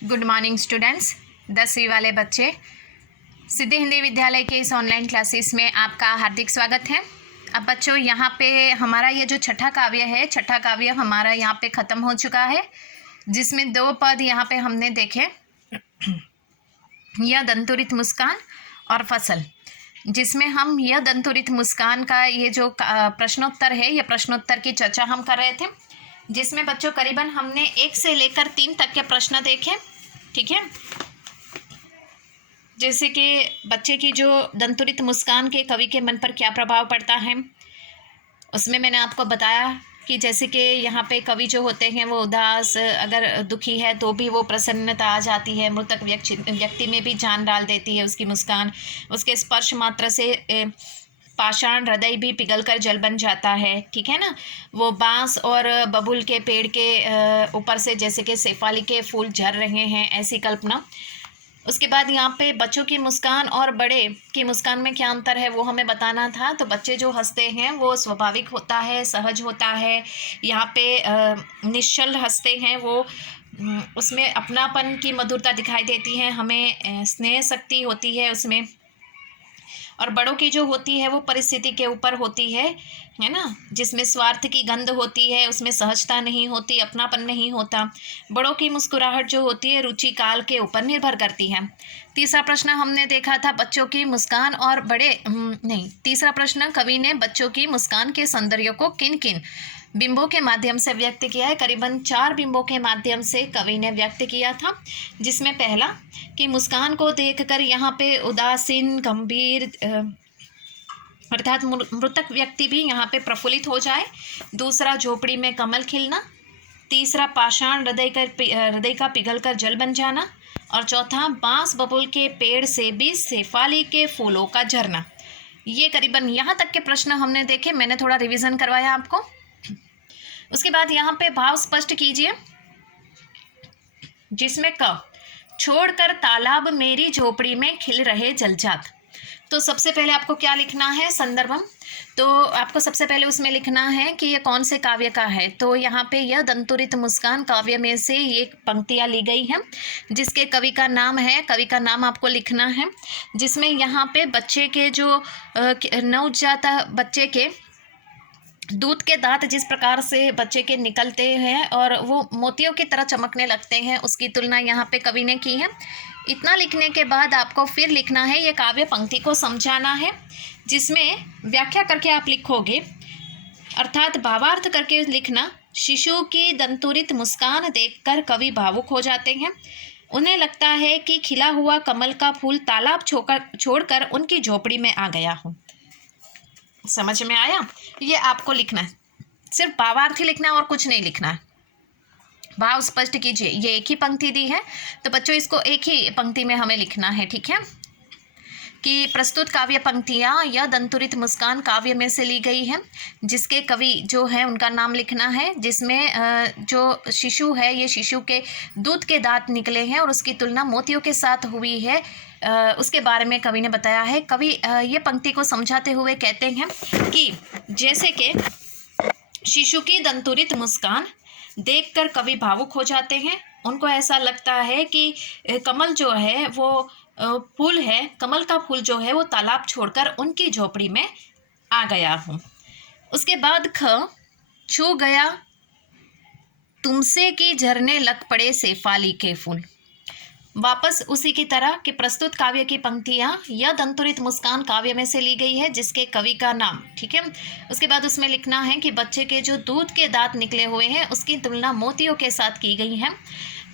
Good morning students. 10वीं वाले बच्चे, सिद्धि हिंदी विद्यालय के इस ऑनलाइन क्लासेस में आपका हार्दिक स्वागत है। अब बच्चों, यहाँ पे हमारा ये जो छठा काव्य है, छठा काव्य हमारा यहाँ पे ख़त्म हो चुका है, जिसमें 2 पद यहाँ पे हमने देखे, यह दंतुरित मुस्कान और फसल, जिसमें हम यह दंतुरित मुस्कान का ये जो प्रश्नोत्तर है, यह प्रश्नोत्तर की चर्चा हम कर रहे थे, जिसमें बच्चों करीबन हमने 1 से लेकर 3 तक के प्रश्न देखे। ठीक है, जैसे कि बच्चे की जो दंतुरित मुस्कान के कवि के मन पर क्या प्रभाव पड़ता है, उसमें मैंने आपको बताया कि जैसे कि यहाँ पे कवि जो होते हैं वो उदास, अगर दुखी है तो भी वो प्रसन्नता आ जाती है, मृतक व्यक्ति में भी जान डाल देती है उसकी मुस्कान। उसके स्पर्श मात्र से पाषाण हृदय भी पिघलकर जल बन जाता है। ठीक है ना, वो बांस और बबूल के पेड़ के ऊपर से जैसे कि शेफाली के फूल झर रहे हैं, ऐसी कल्पना। उसके बाद यहाँ पे बच्चों की मुस्कान और बड़े की मुस्कान में क्या अंतर है वो हमें बताना था। तो बच्चे जो हंसते हैं वो स्वाभाविक होता है, सहज होता है। यहाँ पे निश्चल हंसते हैं वो, उसमें अपनापन की मधुरता दिखाई देती है, हमें स्नेह शक्ति होती है उसमें। और बड़ों की जो होती है वो परिस्थिति के ऊपर होती है ना, जिसमें स्वार्थ की गंध होती है, उसमें सहजता नहीं होती, अपनापन नहीं होता। बड़ों की मुस्कुराहट जो होती है रुचि काल के ऊपर निर्भर करती है। तीसरा प्रश्न हमने देखा था बच्चों की मुस्कान और तीसरा प्रश्न, कवि ने बच्चों की मुस्कान के सौंदर्य को किन किन बिंबों के माध्यम से व्यक्त किया है। करीबन 4 बिंबों के माध्यम से कवि ने व्यक्त किया था, जिसमें पहला कि मुस्कान को देखकर यहाँ पे उदासीन गंभीर अर्थात मृतक व्यक्ति भी यहाँ पे प्रफुल्लित हो जाए। दूसरा, झोपड़ी में कमल खिलना। तीसरा, पाषाण हृदय का पिघलकर जल बन जाना। और चौथा, बांस बबूल के पेड़ से भी शेफाली के फूलों का झरना। ये करीबन यहाँ तक के प्रश्न हमने देखे, मैंने थोड़ा रिवीजन करवाया आपको। उसके बाद यहाँ पे भाव स्पष्ट कीजिए, जिसमें क, छोड़कर तालाब मेरी झोपड़ी में खिल रहे जलजात। तो सबसे पहले आपको क्या लिखना है, संदर्भम। तो आपको सबसे पहले उसमें लिखना है कि ये कौन से काव्य का है। तो यहाँ पे यह दंतुरित मुस्कान काव्य में से ये पंक्तियाँ ली गई हैं, जिसके कवि का नाम है, कवि का नाम आपको लिखना है, जिसमें यहाँ पे बच्चे के जो नवजात बच्चे के दूध के दांत जिस प्रकार से बच्चे के निकलते हैं और वो मोतियों की तरह चमकने लगते हैं, उसकी तुलना यहाँ पे कवि ने की है। इतना लिखने के बाद आपको फिर लिखना है, ये काव्य पंक्ति को समझाना है, जिसमें व्याख्या करके आप लिखोगे, अर्थात भावार्थ करके लिखना। शिशु की दंतुरित मुस्कान देखकर कवि भावुक हो जाते हैं। उन्हें लगता है कि खिला हुआ कमल का फूल तालाब छोड़कर उनकी झोपड़ी में आ गया हो। समझ में आया? ये आपको लिखना है, सिर्फ भावार्थ ही लिखना है और कुछ नहीं लिखना है। भाव स्पष्ट कीजिए। ये एक ही पंक्ति दी है तो बच्चों इसको एक ही पंक्ति में हमें लिखना है। ठीक है, कि प्रस्तुत काव्य पंक्तियाँ यह दंतुरित मुस्कान काव्य में से ली गई है, जिसके कवि जो है उनका नाम लिखना है, जिसमें जो शिशु है, ये शिशु के दूध के दांत निकले हैं और उसकी तुलना मोतियों के साथ हुई है, उसके बारे में कवि ने बताया है। कवि ये पंक्ति को समझाते हुए कहते हैं कि जैसे कि शिशु की दंतुरित मुस्कान देखकर कवि भावुक हो जाते हैं। उनको ऐसा लगता है कि कमल जो है वो फूल है, कमल का फूल जो है वो तालाब छोड़कर उनकी झोपड़ी में आ गया हूँ। उसके बाद ख, छू गया तुमसे कि झरने लग पड़े शेफाली के फूल। वापस उसी की तरह कि प्रस्तुत काव्य की पंक्तियाँ यह दंतुरित मुस्कान काव्य में से ली गई है, जिसके कवि का नाम। ठीक है, उसके बाद उसमें लिखना है कि बच्चे के जो दूध के दांत निकले हुए हैं उसकी तुलना मोतियों के साथ की गई है।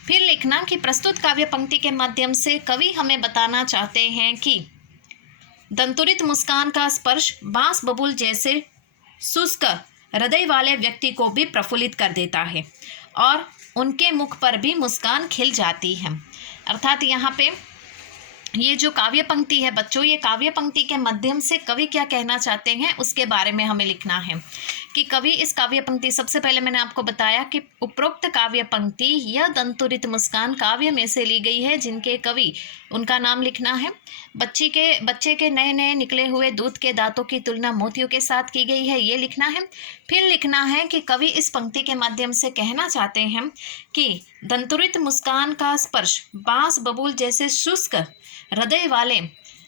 फिर लिखना कि प्रस्तुत काव्य पंक्ति के माध्यम से कवि हमें बताना चाहते हैं कि दंतुरित मुस्कान का स्पर्श बांस बबूल जैसे शुष्क हृदय वाले व्यक्ति को भी प्रफुल्लित कर देता है और उनके मुख पर भी मुस्कान खिल जाती है। अर्थात यहाँ पे ये जो काव्य पंक्ति है बच्चों, ये काव्य पंक्ति के माध्यम से कवि क्या कहना चाहते हैं उसके बारे में हमें लिखना है कि कवि इस काव्य पंक्ति, सबसे पहले मैंने आपको बताया कि उपरोक्त काव्य पंक्ति यह दंतुरित मुस्कान काव्य में से ली गई है, जिनके कवि, उनका नाम लिखना है। बच्चे के नए नए निकले हुए दूध के दांतों की तुलना मोतियों के साथ की गई है, ये लिखना है। फिर लिखना है कि कवि इस पंक्ति के माध्यम से कहना चाहते हैं कि दंतुरित मुस्कान का स्पर्श बांस बबूल जैसे शुष्क हृदय वाले,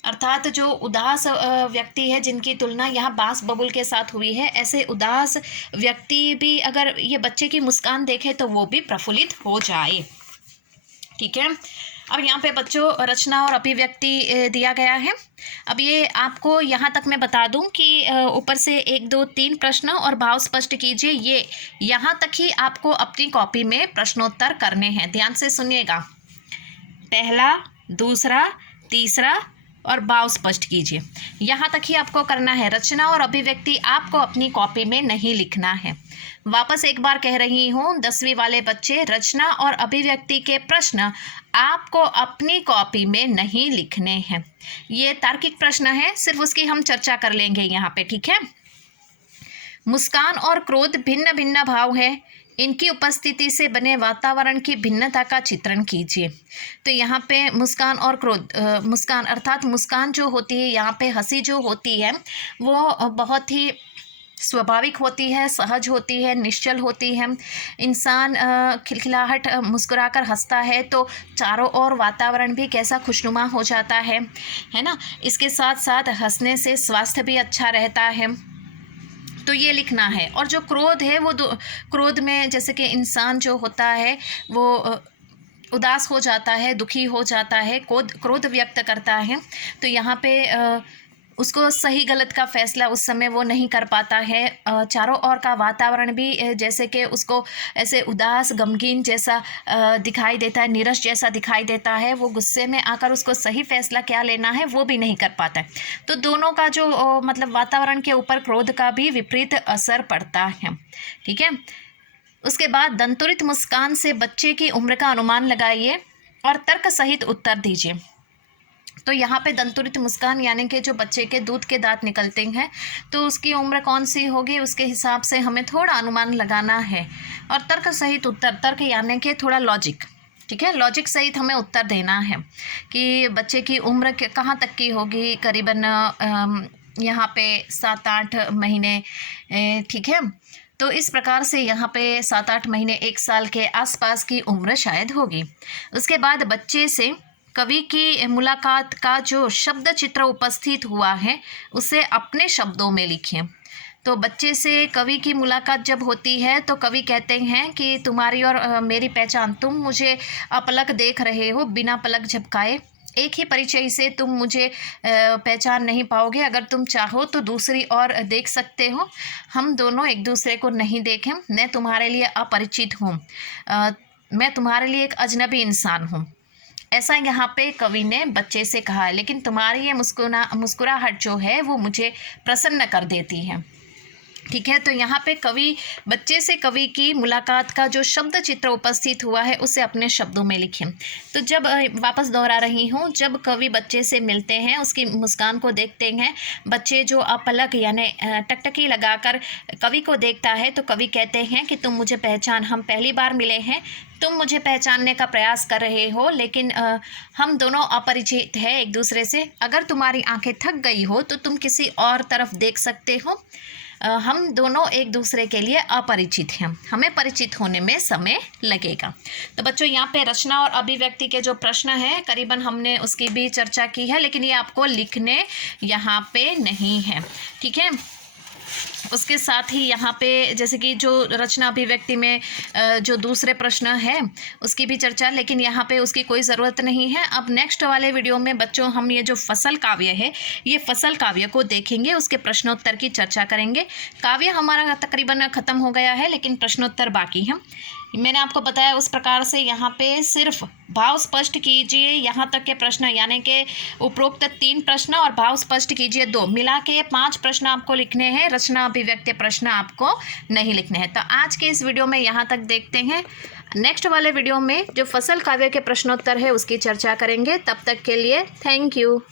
अर्थात जो उदास व्यक्ति है जिनकी तुलना यहाँ बांस बबूल के साथ हुई है, ऐसे उदास व्यक्ति भी अगर ये बच्चे की मुस्कान देखे तो वो भी प्रफुल्लित हो जाए। ठीक है, अब यहाँ पे बच्चों रचना और अभिव्यक्ति दिया गया है। अब ये आपको यहाँ तक मैं बता दूं कि ऊपर से 1 2 3 प्रश्न और भाव स्पष्ट कीजिए, ये यहाँ तक ही आपको अपनी कॉपी में प्रश्नोत्तर करने हैं। ध्यान से सुनिएगा, पहला, दूसरा, तीसरा और भाव स्पष्ट कीजिए, यहाँ तक ही आपको करना है। रचना और अभिव्यक्ति आपको अपनी कॉपी में नहीं लिखना है। वापस एक बार कह रही हूँ, 10वीं वाले बच्चे, रचना और अभिव्यक्ति के प्रश्न आपको अपनी कॉपी में नहीं लिखने हैं। ये तार्किक प्रश्न है, सिर्फ उसकी हम चर्चा कर लेंगे यहाँ पे। ठीक है, मुस्कान और क्रोध भिन्न भिन्न भाव है, इनकी उपस्थिति से बने वातावरण की भिन्नता का चित्रण कीजिए। तो यहाँ पे मुस्कान और क्रोध, मुस्कान अर्थात मुस्कान जो होती है, यहाँ पे हंसी जो होती है वो बहुत ही स्वाभाविक होती है, सहज होती है, निश्चल होती है। इंसान खिलखिलाहट मुस्कुराकर हंसता है तो चारों ओर वातावरण भी कैसा खुशनुमा हो जाता है ना। इसके साथ साथ हंसने से स्वास्थ्य भी अच्छा रहता है, तो ये लिखना है। और जो क्रोध है वो क्रोध में जैसे कि इंसान जो होता है वो उदास हो जाता है, दुखी हो जाता है, क्रोध व्यक्त करता है, तो यहाँ पे उसको सही गलत का फैसला उस समय वो नहीं कर पाता है। चारों ओर का वातावरण भी जैसे कि उसको ऐसे उदास गमगीन जैसा दिखाई देता है, नीरस जैसा दिखाई देता है। वो गुस्से में आकर उसको सही फैसला क्या लेना है वो भी नहीं कर पाता है। तो दोनों का जो मतलब वातावरण के ऊपर क्रोध का भी विपरीत असर पड़ता है। ठीक है, उसके बाद दंतुरित मुस्कान से बच्चे की उम्र का अनुमान लगाइए और तर्क सहित उत्तर दीजिए। तो यहाँ पे दंतुरित मुस्कान यानी कि जो बच्चे के दूध के दांत निकलते हैं, तो उसकी उम्र कौन सी होगी, उसके हिसाब से हमें थोड़ा अनुमान लगाना है। और तर्क सहित उत्तर, तर्क यानी कि थोड़ा लॉजिक, ठीक है, लॉजिक सहित हमें उत्तर देना है कि बच्चे की उम्र कहाँ तक की होगी, करीबन यहाँ पे 7-8 महीने। ठीक है, तो इस प्रकार से यहाँ पे 7-8 महीने, 1 साल के आसपास की उम्र शायद होगी। उसके बाद बच्चे से कवि की मुलाकात का जो शब्द चित्र उपस्थित हुआ है उसे अपने शब्दों में लिखें। तो बच्चे से कवि की मुलाकात जब होती है तो कवि कहते हैं कि तुम्हारी और मेरी पहचान, तुम मुझे अपलक देख रहे हो बिना पलक झपकाए, एक ही परिचय से तुम मुझे पहचान नहीं पाओगे, अगर तुम चाहो तो दूसरी ओर देख सकते हो। हम दोनों एक दूसरे को नहीं देखें, मैं तुम्हारे लिए अपरिचित हूँ, मैं तुम्हारे लिए एक अजनबी इंसान हूँ, ऐसा यहाँ पे कवि ने बच्चे से कहा है। लेकिन तुम्हारी ये मुस्कुराहट जो है वो मुझे प्रसन्न कर देती है। ठीक है, तो यहाँ पे कवि बच्चे से कवि की मुलाकात का जो शब्द चित्र उपस्थित हुआ है उसे अपने शब्दों में लिखें। तो जब वापस दोहरा रही हूँ, जब कवि बच्चे से मिलते हैं, उसकी मुस्कान को देखते हैं, बच्चे जो अपलक यानी टकटकी लगाकर कवि को देखता है, तो कवि कहते हैं कि तुम मुझे पहचान, हम पहली बार मिले हैं, तुम मुझे पहचानने का प्रयास कर रहे हो, लेकिन हम दोनों अपरिचित हैं एक दूसरे से। अगर तुम्हारी आंखें थक गई हो तो तुम किसी और तरफ देख सकते हो, हम दोनों एक दूसरे के लिए अपरिचित हैं, हमें परिचित होने में समय लगेगा। तो बच्चों यहाँ पे रचना और अभिव्यक्ति के जो प्रश्न हैं करीबन हमने उसकी भी चर्चा की है, लेकिन ये आपको लिखने यहाँ पे नहीं है। ठीक है, उसके साथ ही यहाँ पे जैसे कि जो रचना अभिव्यक्ति में जो दूसरे प्रश्न है उसकी भी चर्चा, लेकिन यहाँ पे उसकी कोई ज़रूरत नहीं है। अब नेक्स्ट वाले वीडियो में बच्चों हम ये जो फसल काव्य है, ये फसल काव्य को देखेंगे, उसके प्रश्नोत्तर की चर्चा करेंगे। काव्य हमारा तकरीबन ख़त्म हो गया है, लेकिन प्रश्नोत्तर बाकी है। मैंने आपको बताया उस प्रकार से यहाँ पे सिर्फ भाव स्पष्ट कीजिए यहाँ तक के प्रश्न, यानी कि उपरोक्त 3 प्रश्न और भाव स्पष्ट कीजिए 2, मिला के 5 प्रश्न आपको लिखने हैं। रचना अभिव्यक्ति प्रश्न आपको नहीं लिखने हैं। तो आज के इस वीडियो में यहाँ तक देखते हैं। नेक्स्ट वाले वीडियो में जो फसल काव्य के प्रश्नोत्तर है उसकी चर्चा करेंगे। तब तक के लिए थैंक यू।